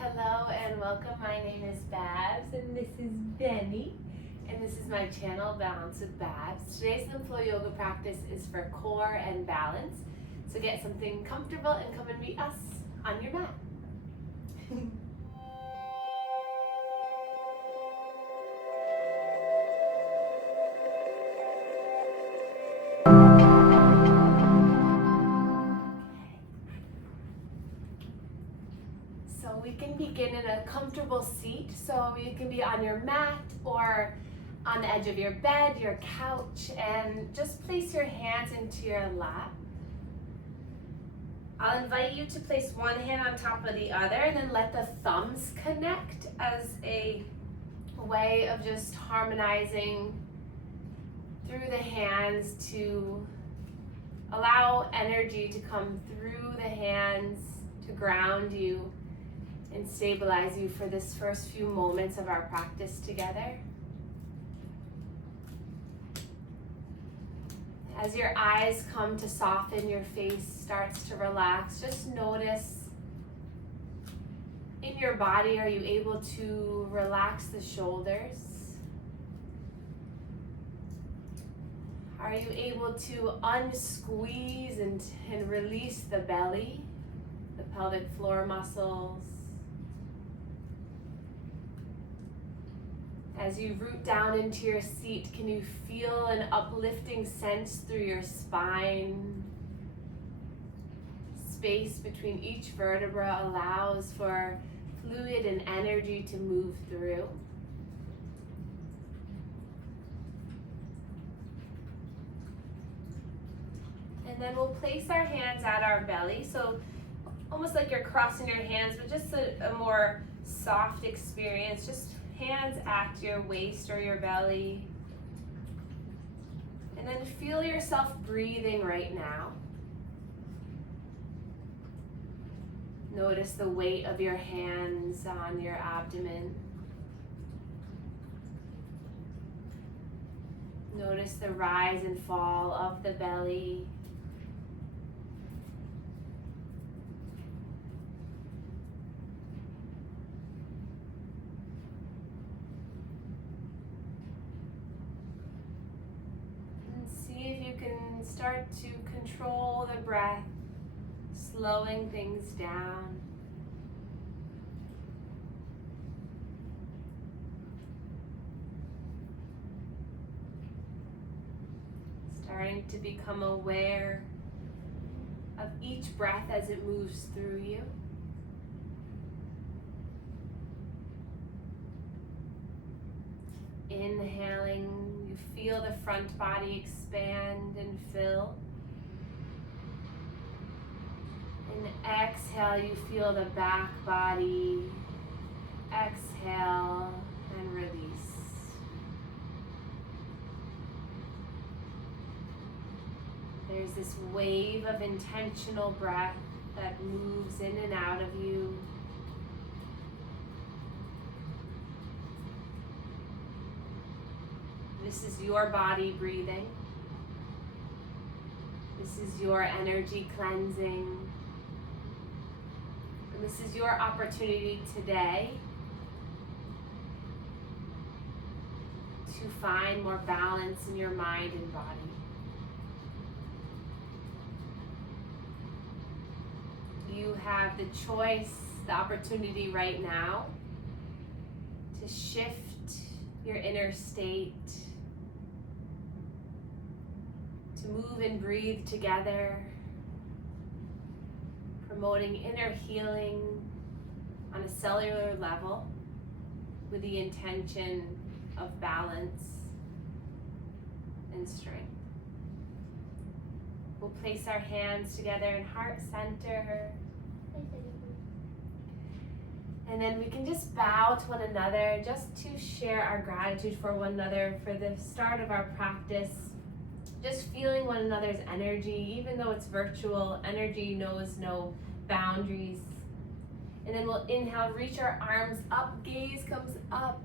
Hello and welcome. My name is Babz and this is Benny. And this is my channel, Balance with Babz. Today's Lymph flow yoga practice is for core and balance. So get something comfortable and come and meet us on your mat. So we can begin in a comfortable seat. So you can be on your mat or on the edge of your bed, your couch, and just place your hands into your lap. I'll invite you to place one hand on top of the other and then let the thumbs connect as a way of just harmonizing through the hands to allow energy to come through the hands to ground you and stabilize you for this first few moments of our practice together. As your eyes come to soften, your face starts to relax, just notice in your body, are you able to relax the shoulders? Are you able to unsqueeze and release the belly, the pelvic floor muscles? As you root down into your seat, can you feel an uplifting sense through your spine? Space between each vertebra allows for fluid and energy to move through. And then we'll place our hands at our belly. So almost like you're crossing your hands, but just a more soft experience. Just hands at your waist or your belly. And then feel yourself breathing right now. Notice the weight of your hands on your abdomen. Notice the rise and fall of the belly. Start to control the breath, slowing things down. Starting to become aware of each breath as it moves through you. Inhaling, you feel the front body expand and fill. And exhale, you feel the back body. Exhale and release. There's this wave of intentional breath that moves in and out of you. This is your body breathing. This is your energy cleansing. And this is your opportunity today to find more balance in your mind and body. You have the choice, the opportunity right now to shift your inner state, to move and breathe together, promoting inner healing on a cellular level with the intention of balance and strength. We'll place our hands together in heart center. And then we can just bow to one another just to share our gratitude for one another for the start of our practice. Just feeling one another's energy, even though it's virtual, energy knows no boundaries. And then we'll inhale, reach our arms up, gaze comes up.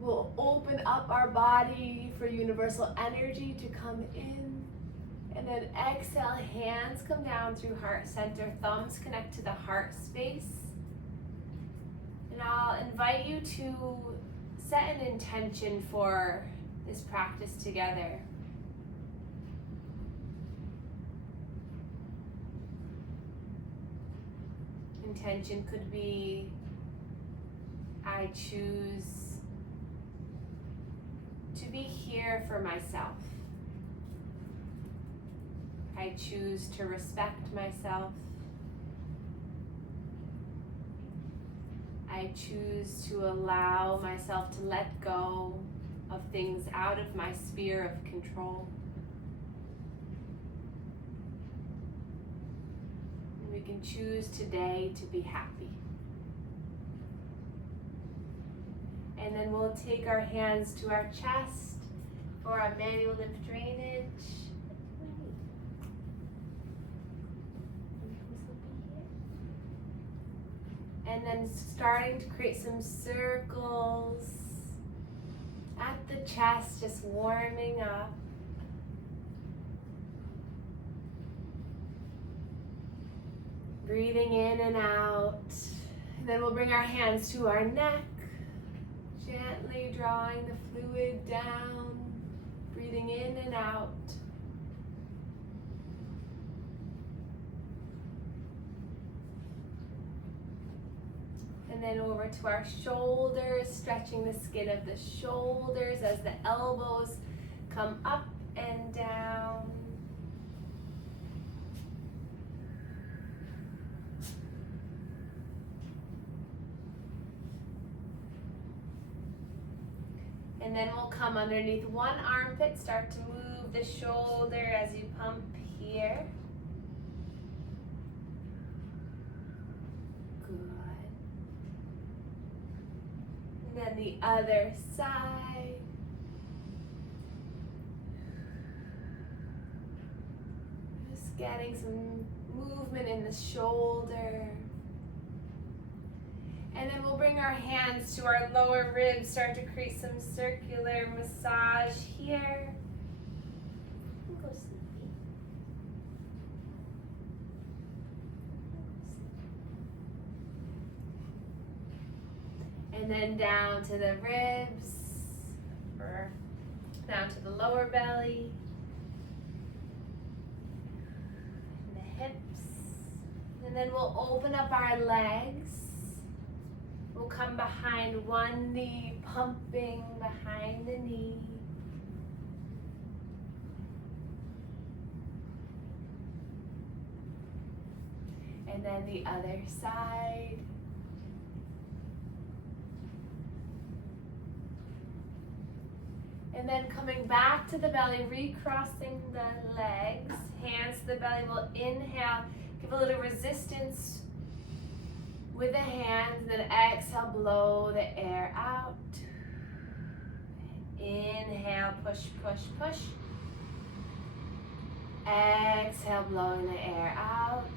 We'll open up our body for universal energy to come in. And then exhale, hands come down through heart center, thumbs connect to the heart space. invite you to set an intention for this practice together. Intention could be, I choose to be here for myself. I choose to respect myself. I choose to allow myself to let go of things out of my sphere of control. And we can choose today to be happy. And then we'll take our hands to our chest for our manual lymph drainage. And then starting to create some circles at the chest, just warming up. Breathing in and out. And then we'll bring our hands to our neck, gently drawing the fluid down, breathing in and out. And then over to our shoulders, stretching the skin of the shoulders as the elbows come up and down. And then we'll come underneath one armpit, start to move the shoulder as you pump here. And then the other side. Just getting some movement in the shoulder. And then we'll bring our hands to our lower ribs, start to create some circular massage here. Go sleepy. And then down to the ribs, or down to the lower belly, and the hips. And then we'll open up our legs. We'll come behind one knee, pumping behind the knee. And then the other side. And then coming back to the belly, recrossing the legs, hands to the belly. We'll inhale, give a little resistance with the hands, and then exhale, blow the air out. Inhale, push, push, push. Exhale, blowing the air out.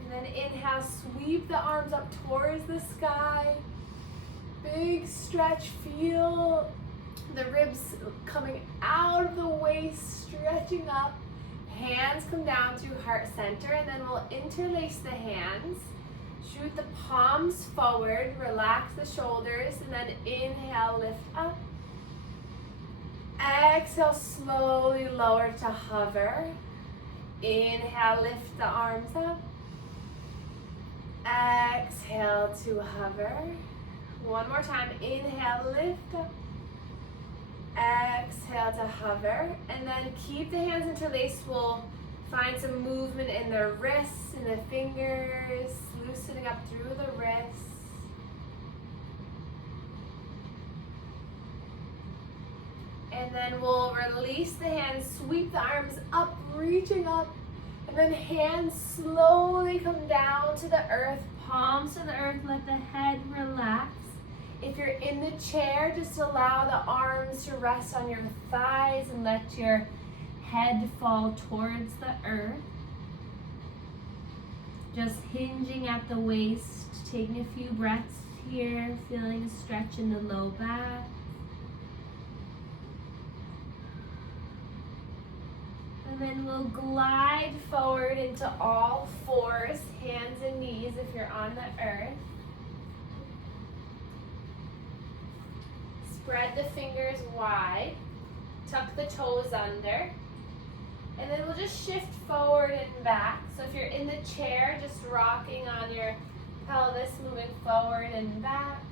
And then inhale, sweep the arms up towards the sky. Big stretch, feel the ribs coming out of the waist, stretching up. Hands come down to heart center, and then we'll interlace the hands. Shoot the palms forward, relax the shoulders, and then inhale, lift up. Exhale, slowly lower to hover. Inhale, lift the arms up. Exhale to hover. One more time, inhale, lift up. Exhale to hover, and then keep the hands interlaced. We'll find some movement in the wrists and the fingers, loosening up through the wrists. And then we'll release the hands, sweep the arms up, reaching up, and then hands slowly come down to the earth, palms to the earth, let the head relax. If you're in the chair, just allow the arms to rest on your thighs and let your head fall towards the earth. Just hinging at the waist, taking a few breaths here, feeling a stretch in the low back. And then we'll glide forward into all fours, hands and knees if you're on the earth. Spread the fingers wide. Tuck the toes under. And then we'll just shift forward and back. So if you're in the chair, just rocking on your pelvis, moving forward and back.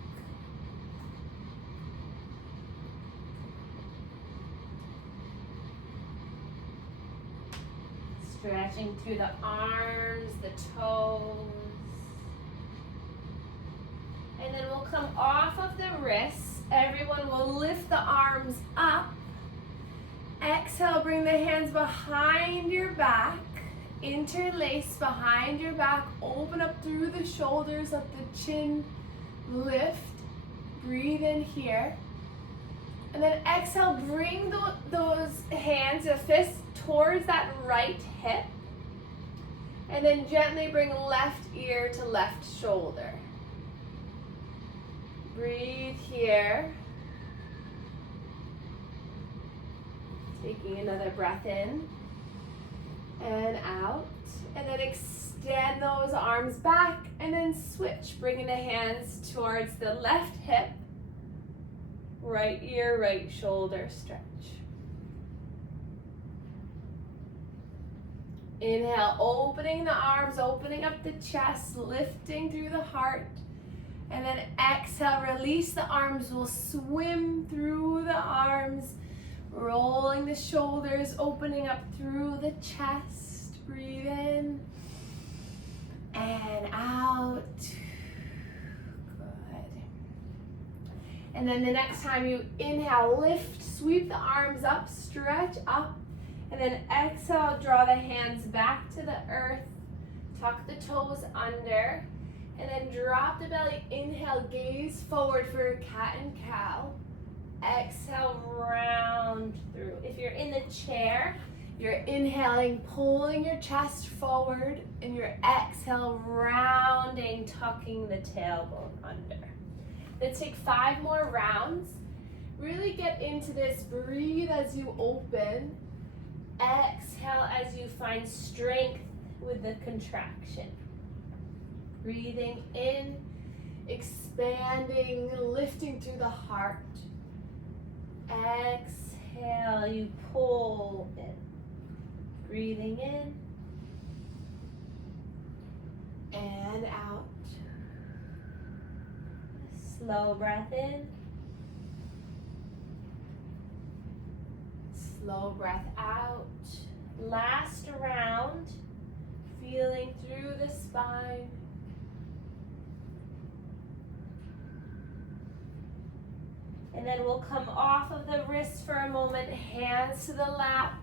Stretching through the arms, the toes. And then we'll come off of the wrists. Everyone will lift the arms up. Exhale, bring the hands behind your back. Interlace behind your back. Open up through the shoulders, let the chin lift. Breathe in here. And then exhale, bring those hands, the fists, towards that right hip. And then gently bring left ear to left shoulder. Breathe here. Taking another breath in and out. And then extend those arms back and then switch, bringing the hands towards the left hip. Right ear, right shoulder stretch. Inhale, opening the arms, opening up the chest, lifting through the heart. And then exhale, release the arms. We'll swim through the arms, rolling the shoulders, opening up through the chest. Breathe in and out. And then the next time you inhale, lift, sweep the arms up, stretch up, and then exhale, draw the hands back to the earth, tuck the toes under, and then drop the belly. Inhale, gaze forward for cat and cow. Exhale, round through. If you're in the chair, you're inhaling, pulling your chest forward, and your exhale, rounding, tucking the tailbone under. Let's take 5 more rounds. Really get into this. Breathe as you open. Exhale as you find strength with the contraction. Breathing in, expanding, lifting through the heart. Exhale, you pull in. Breathing in and out. Slow breath in. Slow breath out. Last round. Feeling through the spine. And then we'll come off of the wrists for a moment. Hands to the lap.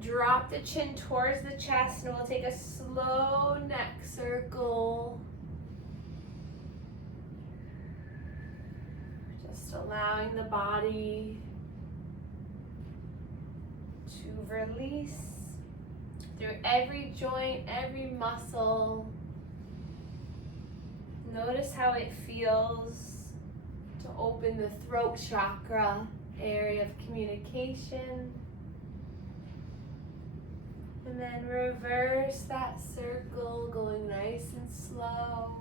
Drop the chin towards the chest, and we'll take a slow neck circle. Just allowing the body to release through every joint, every muscle. Notice how it feels to open the throat chakra, area of communication. And then reverse that circle, going nice and slow.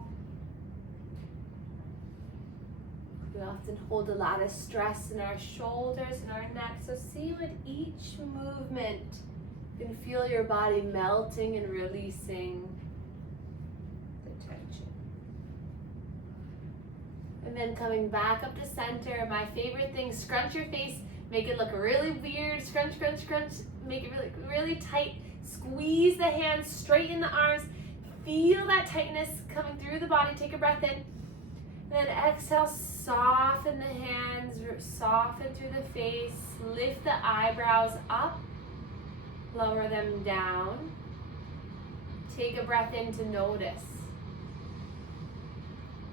We often hold a lot of stress in our shoulders and our neck, so see with each movement, you can feel your body melting and releasing the tension. And then coming back up to center, my favorite thing, scrunch your face, make it look really weird, scrunch, scrunch, scrunch, make it really, really tight. Squeeze the hands, straighten the arms, feel that tightness coming through the body. Take a breath in, and then exhale, soften the hands, soften through the face, lift the eyebrows up, lower them down. Take a breath in to notice.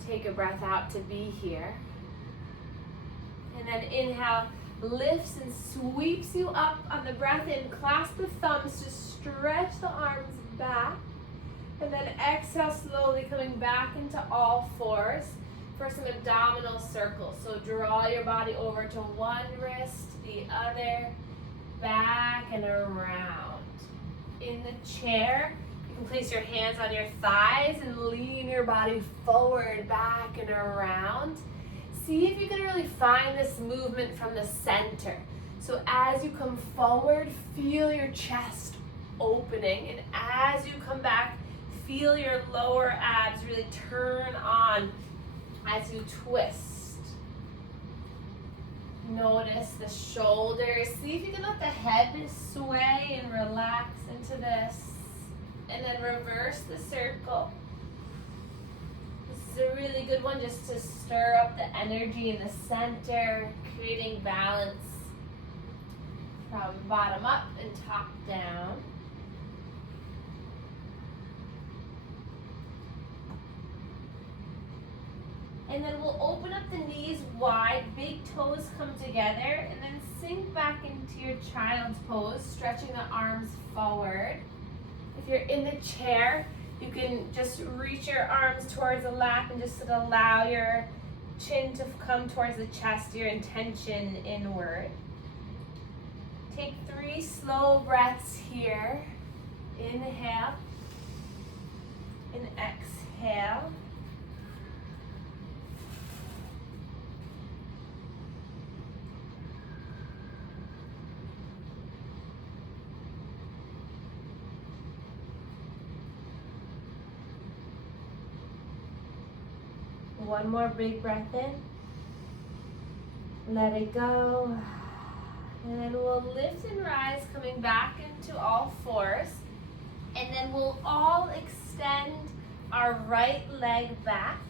Take a breath out to be here. And then inhale, lifts and sweeps you up on the breath in. Clasp the thumbs to stretch the arms back. And then exhale, slowly coming back into all fours for some abdominal circles. So draw your body over to one wrist, the other, back and around. In the chair, you can place your hands on your thighs and lean your body forward, back and around. see if you can really find this movement from the center. So as you come forward, feel your chest opening, and as you come back, feel your lower abs really turn on as you twist. Notice the shoulders. See if you can let the head sway and relax into this. And then reverse the circle. This is a really good one just to stir up the energy in the center, creating balance from bottom up and top down. And then we'll open up the knees wide, big toes come together, and then sink back into your child's pose, stretching the arms forward. If you're in the chair, you can just reach your arms towards the lap and just allow your chin to come towards the chest, your intention inward. Take 3 slow breaths here. Inhale and exhale. One more big breath in. Let it go. And then we'll lift and rise, coming back into all fours. And then we'll all extend our right leg back.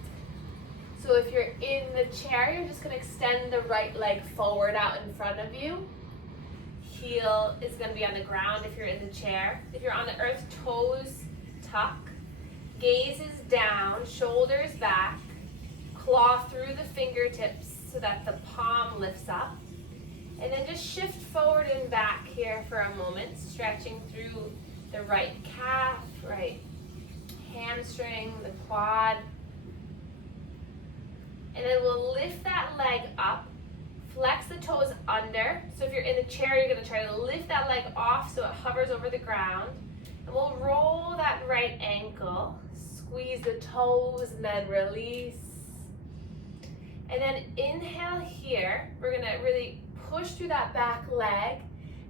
So if you're in the chair, you're just going to extend the right leg forward out in front of you. Heel is going to be on the ground if you're in the chair. If you're on the earth, toes tuck. Gaze is down, shoulders back. Claw through the fingertips so that the palm lifts up. And then just shift forward and back here for a moment, stretching through the right calf, right hamstring, the quad. And then we'll lift that leg up, flex the toes under. So if you're in the chair, you're going to try to lift that leg off so it hovers over the ground. And we'll roll that right ankle, squeeze the toes, and then release. And then inhale here. We're going to really push through that back leg.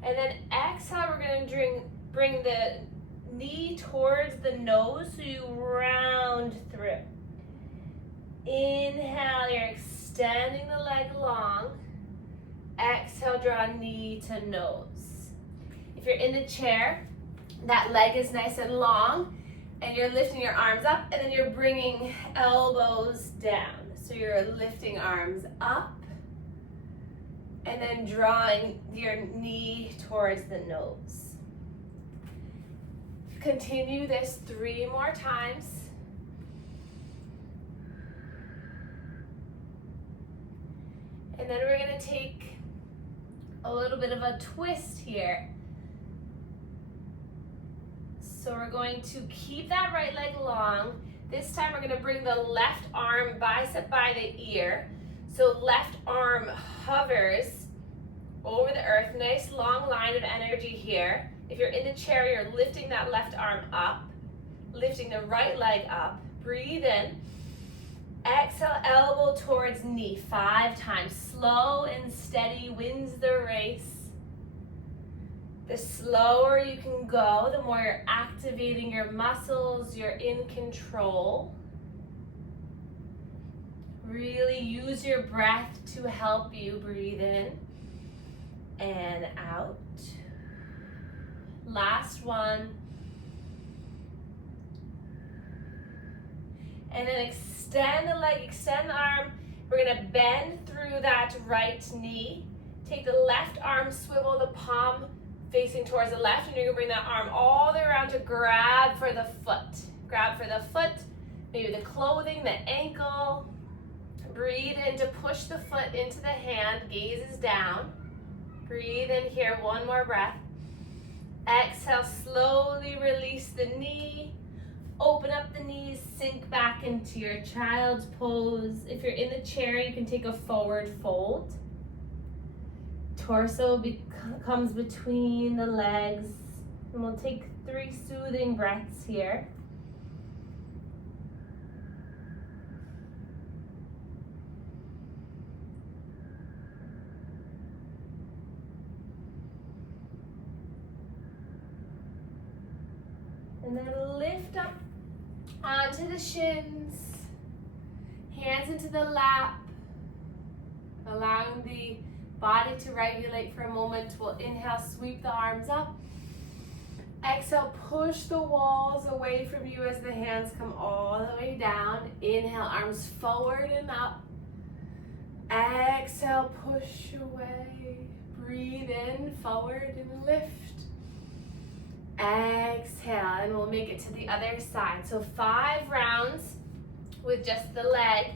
And then exhale, we're going to bring the knee towards the nose so you round through. Inhale, you're extending the leg long. Exhale, draw knee to nose. If you're in the chair, that leg is nice and long, and you're lifting your arms up, and then you're bringing elbows down. So you're lifting arms up, and then drawing your knee towards the nose. Continue this 3 more times. And then we're going to take a little bit of a twist here. So we're going to keep that right leg long. This time we're going to bring the left arm bicep by the ear. So left arm hovers over the earth. Nice long line of energy here. If you're in the chair, you're lifting that left arm up, lifting the right leg up. Breathe in. Exhale, elbow towards knee 5 times. Slow and steady wins the race. The slower you can go, the more you're activating your muscles, you're in control. Really use your breath to help you breathe in and out. Last one. And then extend the leg, extend the arm. We're gonna bend through that right knee. Take the left arm, swivel the palm facing towards the left, and you're gonna bring that arm all the way around to grab for the foot. Grab for the foot, maybe the clothing, the ankle. Breathe in to push the foot into the hand, gaze is down. Breathe in here, 1 more breath. Exhale, slowly release the knee. Open up the knees, sink back into your child's pose. If you're in the chair, you can take a forward fold. Torso comes between the legs. And we'll take 3 soothing breaths here. And then lift up onto the shins, hands into the lap, allowing the body to regulate for a moment. We'll inhale, sweep the arms up. Exhale, push the walls away from you as the hands come all the way down. Inhale, arms forward and up. Exhale, push away. Breathe in, forward and lift. Exhale, and we'll make it to the other side. So 5 rounds with just the leg,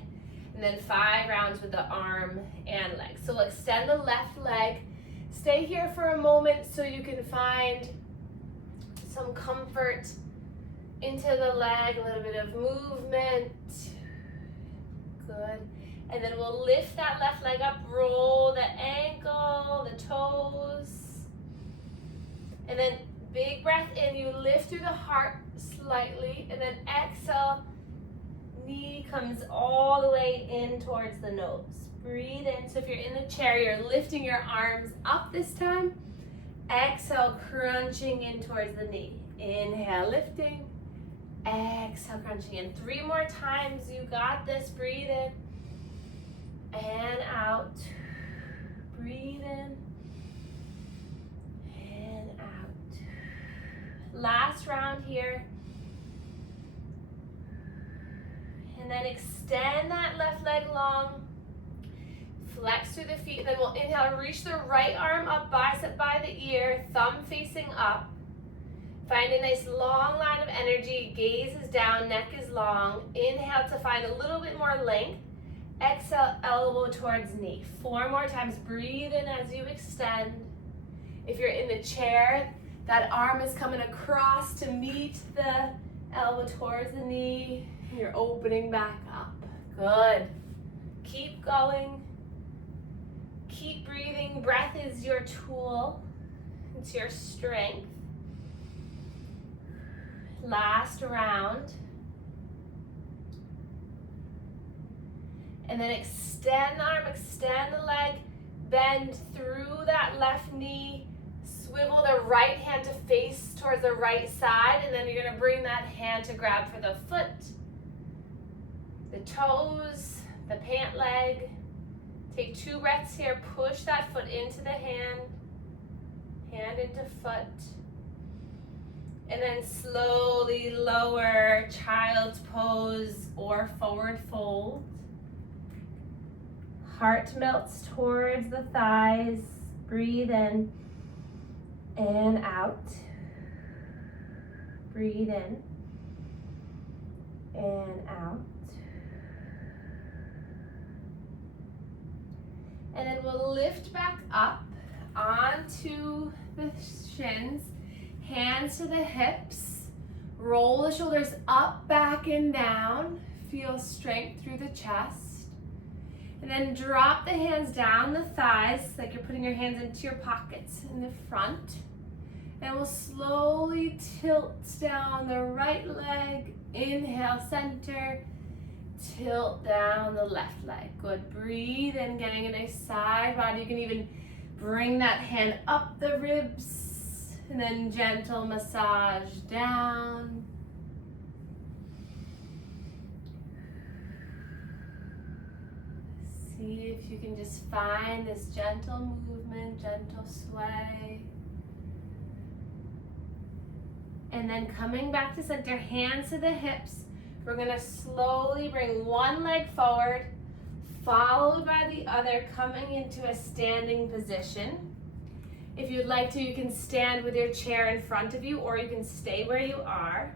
and then 5 rounds with the arm and leg. So we'll extend the left leg. Stay here for a moment so you can find some comfort into the leg, a little bit of movement. Good. And then we'll lift that left leg up, roll the ankle, the toes. And then big breath in, you lift through the heart slightly, and then exhale, knee comes all the way in towards the nose. Breathe in. So if you're in the chair, you're lifting your arms up this time. Exhale, crunching in towards the knee. Inhale, lifting. Exhale, crunching in. 3 more times. You got this. Breathe in and out. Breathe in and out. Last round here. And then extend that left leg long. Flex through the feet, and then we'll inhale, reach the right arm up, bicep by the ear, thumb facing up. Find a nice long line of energy, gaze is down, neck is long. Inhale to find a little bit more length. Exhale, elbow towards knee. 4 more times, breathe in as you extend. If you're in the chair, that arm is coming across to meet the elbow towards the knee. You're opening back up. Good. Keep going. Keep breathing. Breath is your tool. It's your strength. Last round. And then extend the arm, extend the leg, bend through that left knee, swivel the right hand to face towards the right side, and then you're going to bring that hand to grab for the foot, the toes, the pant leg. Take 2 breaths here, push that foot into the hand, hand into foot, and then slowly lower child's pose or forward fold. Heart melts towards the thighs, breathe in and out, breathe in and out. And then we'll lift back up onto the shins, hands to the hips, roll the shoulders up, back, and down. Feel strength through the chest. And then drop the hands down the thighs, like you're putting your hands into your pockets in the front. And we'll slowly tilt down the right leg. Inhale, center. Tilt down the left leg. Good. Breathe in, getting a nice side body. You can even bring that hand up the ribs and then gentle massage down. See if you can just find this gentle movement, gentle sway. And then coming back to center, hands to the hips. We're going to slowly bring one leg forward, followed by the other, coming into a standing position. If you'd like to, you can stand with your chair in front of you, or you can stay where you are.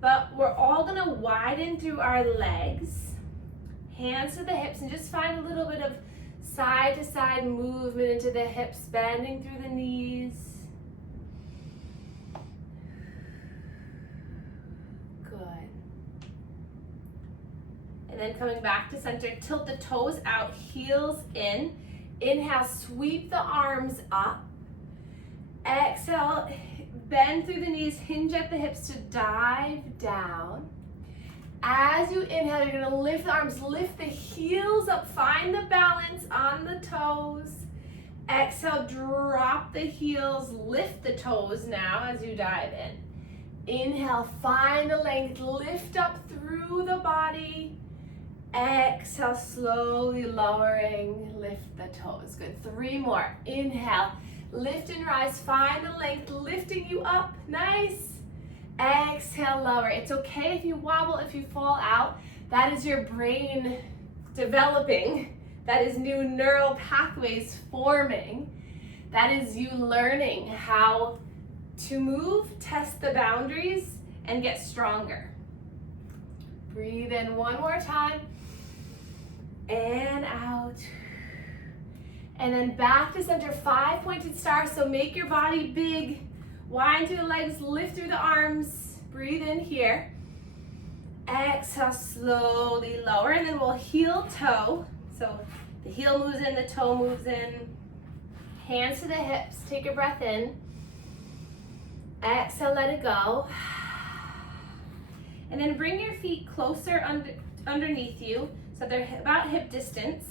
But we're all going to widen through our legs, hands to the hips, and just find a little bit of side to side movement into the hips, bending through the knees. And then coming back to center, tilt the toes out, heels in. Inhale, sweep the arms up. Exhale, bend through the knees, hinge at the hips to dive down. As you inhale, you're gonna lift the arms, lift the heels up, find the balance on the toes. Exhale, drop the heels, lift the toes now as you dive in. Inhale, find the length, lift up through the body. Exhale, slowly lowering, lift the toes. Good, 3 more. Inhale, lift and rise, find the length, lifting you up, nice. Exhale, lower. It's okay if you wobble, if you fall out. That is your brain developing. That is new neural pathways forming. That is you learning how to move, test the boundaries, and get stronger. Breathe in one more time. And out. And then back to center, 5 pointed star. So make your body big. Wind through the legs, lift through the arms. Breathe in here. Exhale, slowly lower. And then we'll heel toe. So the heel moves in, the toe moves in. Hands to the hips. Take a breath in. Exhale, let it go. And then bring your feet closer underneath you, so they're about hip distance.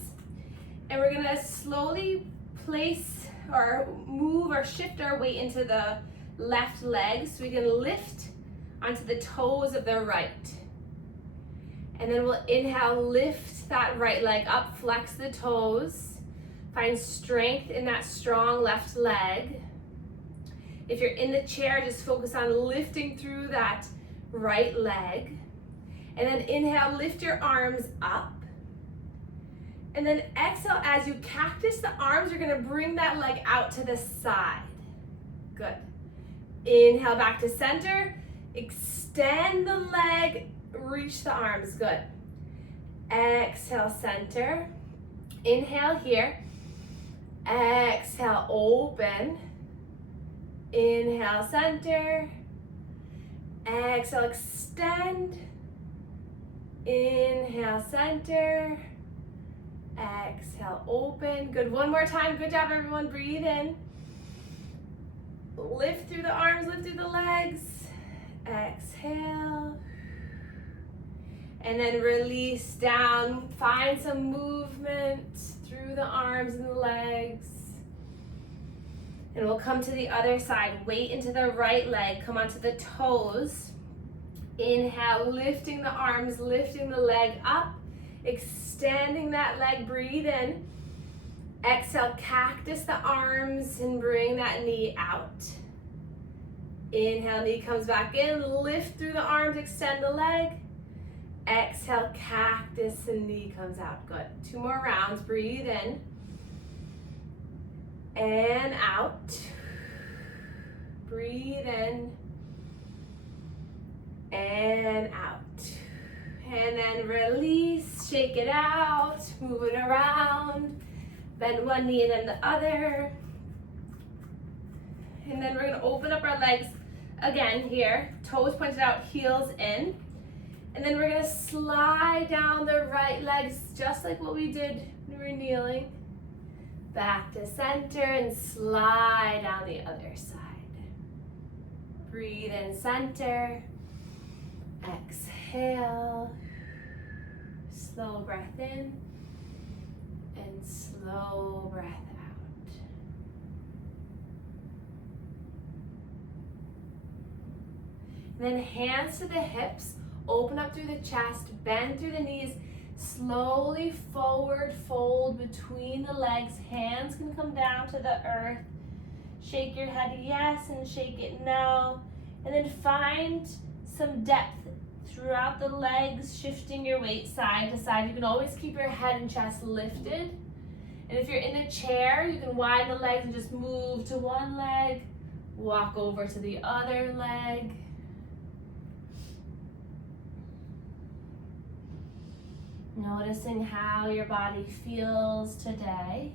And we're gonna slowly place or move or shift our weight into the left leg so we can lift onto the toes of the right. And then we'll inhale, lift that right leg up, flex the toes. Find strength in that strong left leg. If you're in the chair, just focus on lifting through that right leg. And then inhale, lift your arms up. And then exhale, as you cactus the arms, you're gonna bring that leg out to the side. Good. Inhale, back to center. Extend the leg, reach the arms, good. Exhale, center. Inhale here. Exhale, open. Inhale, center. Exhale, extend. Inhale, center. Exhale, open. Good, one more time. Good job, everyone. Breathe in. Lift through the arms, lift through the legs. Exhale. And then release down. Find some movement through the arms and the legs. And we'll come to the other side. Weight into the right leg. Come onto the toes. Inhale, lifting the arms, lifting the leg up. Extending that leg, breathe in. Exhale, cactus the arms and bring that knee out. Inhale, knee comes back in, lift through the arms, extend the leg. Exhale, cactus and knee comes out. Good. 2 more rounds, breathe in. And out. Breathe in. And out. And then release, shake it out, move it around. Bend one knee and then the other. And then we're gonna open up our legs again here. Toes pointed out, heels in. And then we're gonna slide down the right legs just like what we did when we were kneeling. Back to center and slide down the other side. Breathe in, center. Exhale. Slow breath in and slow breath out. And then hands to the hips, open up through the chest, bend through the knees, slowly forward fold between the legs. Hands can come down to the earth. Shake your head yes and shake it no. And then find some depth throughout the legs, shifting your weight side to side. You can always keep your head and chest lifted. And if you're in a chair, you can widen the legs and just move to one leg, walk over to the other leg. Noticing how your body feels today.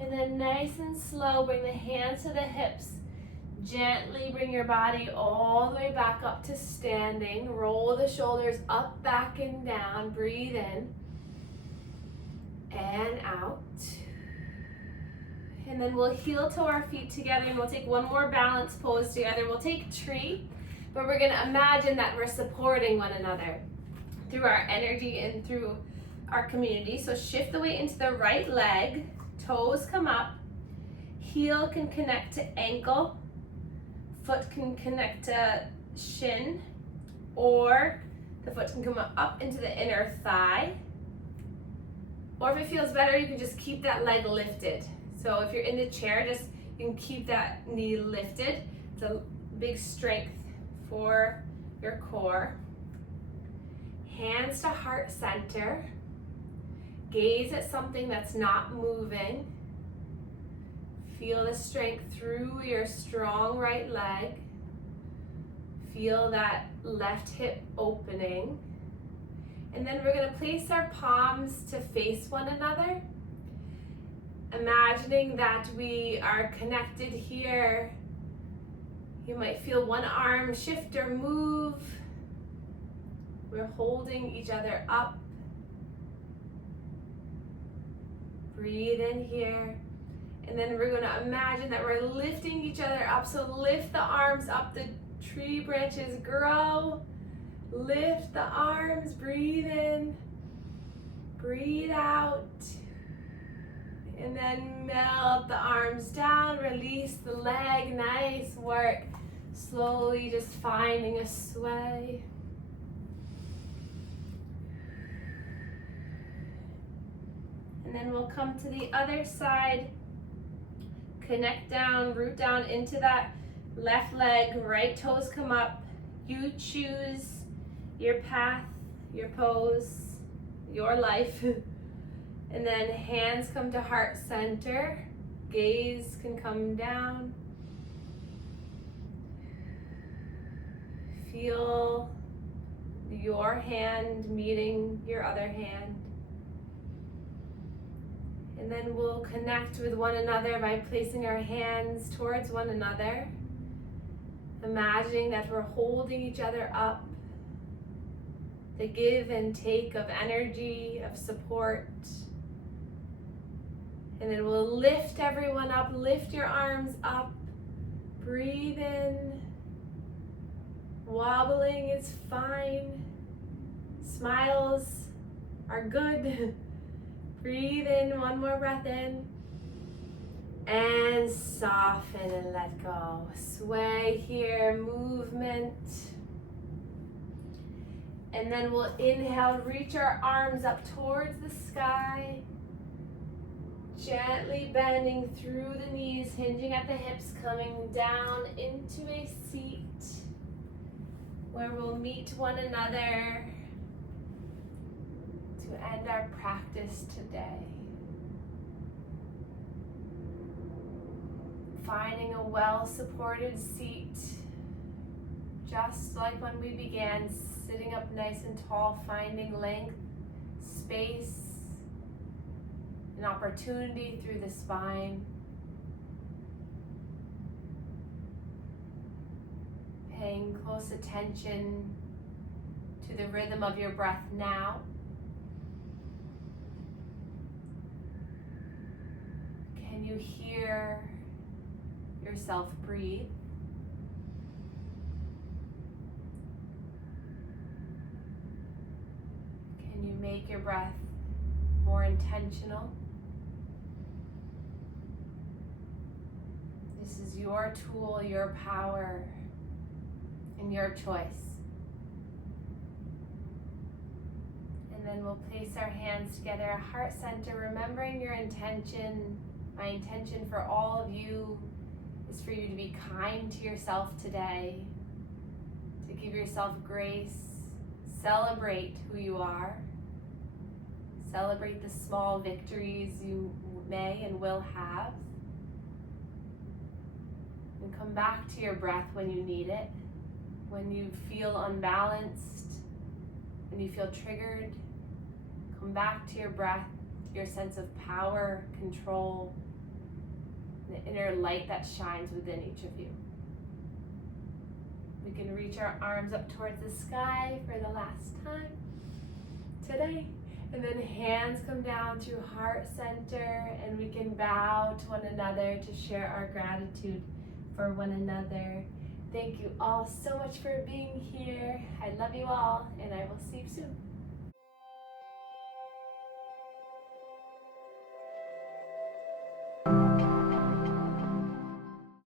And then nice and slow, bring the hands to the hips. Gently bring your body all the way back up to standing. Roll the shoulders up, back, and down. Breathe in and out. And then we'll heel toe our feet together and we'll take one more balance pose together. We'll take tree, but we're gonna imagine that we're supporting one another through our energy and through our community. So shift the weight into the right leg, toes come up. Heel can connect to ankle, foot can connect to shin, or the foot can come up into the inner thigh. Or if it feels better, you can just keep that leg lifted. So if you're in the chair, you can keep that knee lifted. It's a big strength for your core. Hands to heart center. Gaze at something that's not moving. Feel the strength through your strong right leg. Feel that left hip opening. And then we're going to place our palms to face one another. Imagining that we are connected here. You might feel one arm shift or move. We're holding each other up. Breathe in here. And then we're going to imagine that we're lifting each other up. So lift the arms up, the tree branches grow. Lift the arms, breathe in, breathe out. And then melt the arms down, release the leg, nice work. Slowly just finding a sway. And then we'll come to the other side. Connect down, root down into that left leg, right toes come up. You choose your path, your pose, your life. And then hands come to heart center. Gaze can come down. Feel your hand meeting your other hand. And then we'll connect with one another by placing our hands towards one another. Imagining that we're holding each other up. The give and take of energy, of support. And then we'll lift everyone up, lift your arms up. Breathe in. Wobbling is fine. Smiles are good. Breathe in, one more breath in. And soften and let go. Sway here, movement. And then we'll inhale, reach our arms up towards the sky. Gently bending through the knees, hinging at the hips, coming down into a seat where we'll meet one another to end our practice today. Finding a well-supported seat, just like when we began, sitting up nice and tall, finding length, space, an opportunity through the spine. Paying close attention to the rhythm of your breath now. Can you hear yourself breathe? Can you make your breath more intentional? This is your tool, your power, and your choice. And then we'll place our hands together at heart center, remembering your intention. My intention for all of you is for you to be kind to yourself today, to give yourself grace, celebrate who you are, celebrate the small victories you may and will have, and come back to your breath when you need it, when you feel unbalanced, when you feel triggered. Come back to your breath, your sense of power, control, the inner light that shines within each of you. We can reach our arms up towards the sky for the last time today. And then hands come down through heart center, and we can bow to one another to share our gratitude for one another. Thank you all so much for being here. I love you all, and I will see you soon.